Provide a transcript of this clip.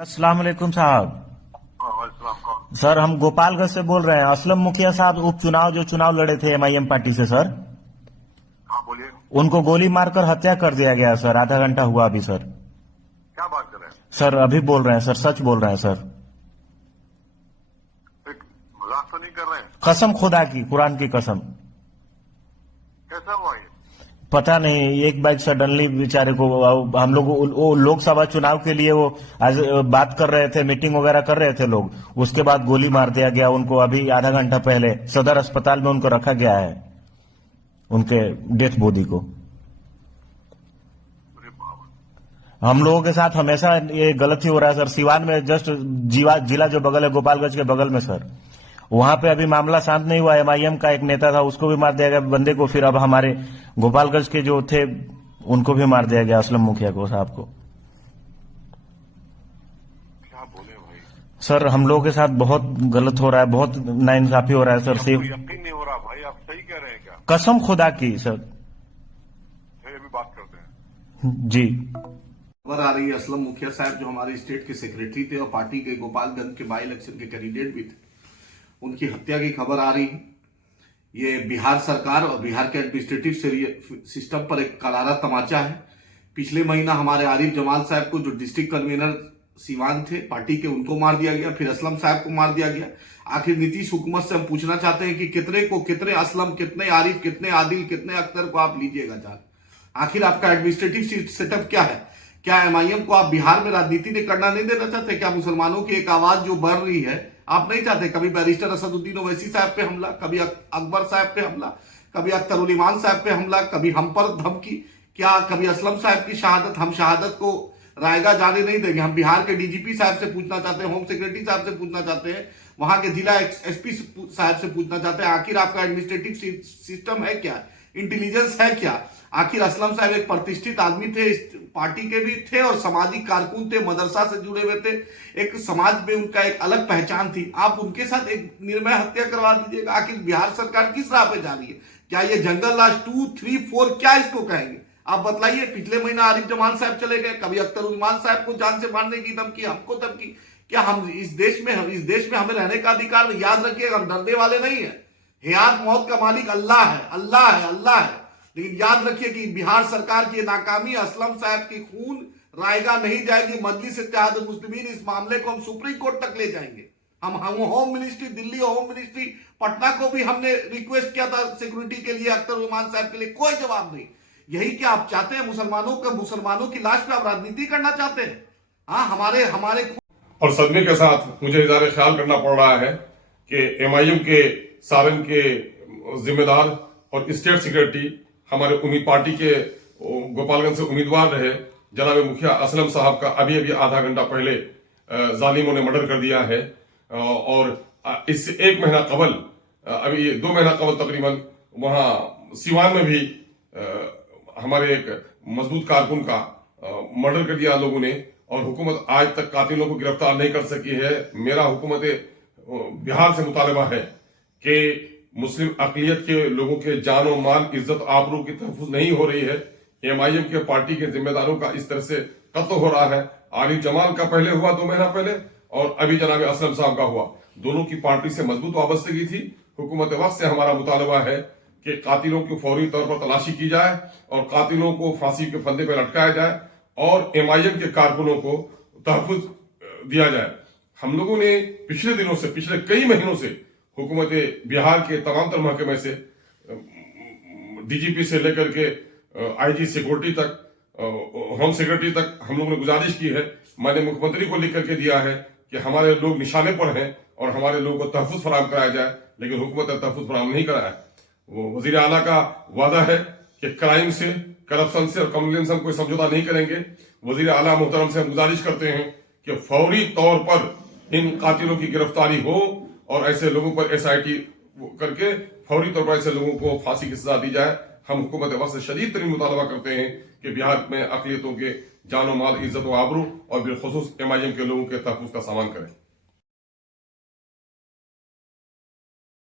अस्सलाम वालेकुम साहब। कौन? सर हम गोपालगंज से बोल रहे हैं। असलम मुखिया साहब उपचुनाव जो चुनाव लड़े थे एमआईएम पार्टी से सर, हाँ बोलिए। उनको गोली मारकर हत्या कर दिया गया सर। आधा घंटा हुआ अभी सर। क्या बात कर रहे हैं? सर अभी बोल रहे हैं सर, सच बोल रहे हैं सर। एक मजाक तो नहीं कर रहे हैं? कसम खुदा की, कुरान की कसम। कैसा हुआ ये? पता नहीं, एक बाइक सडनली बेचारे को हम लोग वो लोकसभा चुनाव के लिए वो आज बात कर रहे थे, मीटिंग वगैरह कर रहे थे लोग, उसके बाद गोली मार दिया गया उनको। अभी आधा घंटा पहले सदर अस्पताल में उनको रखा गया है, उनके डेथ बॉडी को। अरे बाबा, हम लोगों के साथ हमेशा ये गलत ही हो रहा है सर। सिवान में जस्ट जिला जो बगल है गोपालगंज के बगल में सर, वहां पे अभी मामला शांत नहीं हुआ। एमआईएम का एक नेता था, उसको भी मार दिया गया बंदे को। फिर अब हमारे गोपालगंज के जो थे उनको भी मार दिया गया, असलम मुखिया को साहब को। क्या बोले भाई? सर हम लोगों के साथ बहुत गलत हो रहा है, बहुत नाइंसाफी हो रहा है सर। आपको सिर्फ यकीन नहीं हो रहा भाई, आप सही कह रहे हैं क्या? कसम खुदा की सर। फिर अभी बात करते हैं। जी। खबर आ रही है असलम मुखिया साहब जो हमारे स्टेट के सेक्रेटरी थे और पार्टी के गोपालगंज के बाई इलेक्शन के कैंडिडेट भी थे, उनकी हत्या की खबर आ रही है। ये बिहार सरकार और बिहार के एडमिनिस्ट्रेटिव सिस्टम पर एक करारा तमाचा है। पिछले महीना हमारे आरिफ जमाल साहब को, जो डिस्ट्रिक्ट कन्वीनर सीवान थे पार्टी के, उनको मार दिया गया। फिर असलम साहब को मार दिया गया। आखिर नीतीश हुकूमत से हम पूछना चाहते हैं कि कितने असलम, कितने आरिफ, कितने आदिल, कितने अख्तर को आप लीजिएगा जान? आखिर आपका एडमिनिस्ट्रेटिव सेटअप क्या है? क्या एमआईएम को आप बिहार में राजनीति ने करना नहीं देना चाहते? क्या मुसलमानों की एक आवाज जो बढ़ रही है आप नहीं चाहते? कभी बैरिस्टर असदुद्दीन ओवैसी साहब पे हमला, कभी अकबर साहब पे हमला, कभी अख्तरुल ईमान साहब पे हमला, कभी हम पर धमकी, क्या कभी असलम साहब की शहादत? हम शहादत को रायगा जाने नहीं देंगे। हम बिहार के डीजीपी साहब से पूछना चाहते हैं, होम सेक्रेटरी साहब से पूछना चाहते हैं, वहां के जिला एसपी साहब से पूछना चाहते हैं, आखिर आपका एडमिनिस्ट्रेटिव सिस्टम है क्या? इंटेलिजेंस है क्या? आखिर असलम साहब एक प्रतिष्ठित आदमी थे, पार्टी के भी थे और सामाजिक कारकुन थे, मदरसा से जुड़े हुए थे, एक समाज में उनका एक अलग पहचान थी। आप उनके साथ एक निर्मय हत्या करवा दीजिएगा। आखिर बिहार सरकार किस राह पे जा रही है? क्या ये जंगल राज 2, 3, 4 क्या इसको कहेंगे? आप बतलाइए। पिछले महीना आरिफ जमान साहब चले गए, कभी अख्तरुल ईमान साहब को जान से मारने की धमकी, हमको धमकी। क्या हम इस देश में हमें रहने का अधिकार? याद रखिएगा, हम डरने वाले नहीं है। हयात मौत का मालिक अल्लाह है, अल्लाह है, अल्लाह है। लेकिन याद रखिए कि बिहार सरकार की नाकामी, असलम साहब की खून रायगा नहीं जाएगी। मजलिस इत्तेहाद मुस्लिमीन इस मामले को हम सुप्रीम कोर्ट तक ले जाएंगे। हम home ministry Delhi, home ministry Patna को भी हमने रिक्वेस्ट किया था सिक्योरिटी के लिए, अख्तर उमान साहब के लिए, कोई जवाब नहीं। यही क्या आप चाहते हैं? मुसलमानों की लाश पे आप राजनीति करना चाहते हैं? हाँ, हमारे और सदमे के साथ मुझे इज़हार ख्याल करना पड़ रहा है कि एमआईएम के सारण के जिम्मेदार और स्टेट सेक्रेटरी हमारे पार्टी के गोपालगंज से उम्मीदवार रहे जनाब मुखिया असलम साहब का अभी आधा घंटा पहले जालिमों ने मर्डर कर दिया है। और इससे 1 महीना कबल, अभी 2 महीना कबल तकरीबन, वहाँ सिवान में भी हमारे एक मजबूत कारकुन का मर्डर कर दिया लोगों ने। और हुकूमत आज तक कातिलों को गिरफ्तार नहीं कर सकी है। मेरा हुकूमत बिहार से मुतालबा है कि मुस्लिम अकलियत के लोगों के जान और माल, इज्जत, आबरू की तहफ़्फ़ुज़ नहीं हो रही है। एमआईएम के पार्टी के जिम्मेदारों का इस तरह से कत्ल हो रहा है। आरिफ जमाल का पहले हुआ 2 महीना पहले, और अभी जनाब असलम साहब का हुआ। दोनों की पार्टी से मजबूत वाबस्तगी थी। हुकूमत वक्त से हमारा मुतालबा है कि कातिलों की फौरी तौर पर तलाशी की जाए और कातिलों को फांसी के फंदे पर लटकाया जाए और एमआईएम के कारकुनों को तहफ़्फ़ुज़ दिया जाए। हम लोगों ने पिछले दिनों से, पिछले कई महीनों से हुकूमत बिहार के तमाम तर महकमे से, डीजीपी से लेकर के आईजी सिक्योरिटी तक, होम सेक्रेटरी तक, हम लोगों ने गुजारिश की है। मैंने मुख्यमंत्री को लिख करके दिया है कि हमारे लोग निशाने पर हैं और हमारे लोगों को तहफ़्फ़ुज़ फराहम कराया जाए, लेकिन हुकूमत ने तहफ़्फ़ुज़ फराहम नहीं कराया। वो वज़ीर आला का वादा है कि क्राइम से, करप्शन से और कम्युनिज्म से हम कोई समझौता नहीं करेंगे। वज़ीर आला मोहतरम से हम गुजारिश करते हैं कि फौरी तौर पर इन कातिलों की गिरफ्तारी हो और ऐसे लोगों पर एसआईटी करके फौरी तौर पर ऐसे लोगों को फांसी की सजा दी जाए। हम हुकूमत वक्त से शदीद तरीन मुतालबा करते हैं कि बिहार में अक़लियतों के जान माल, इज्जत व आबरू और बिलखुसूस एमआईएम के लोगों के तहफ़्फ़ुज़ का सामान करें।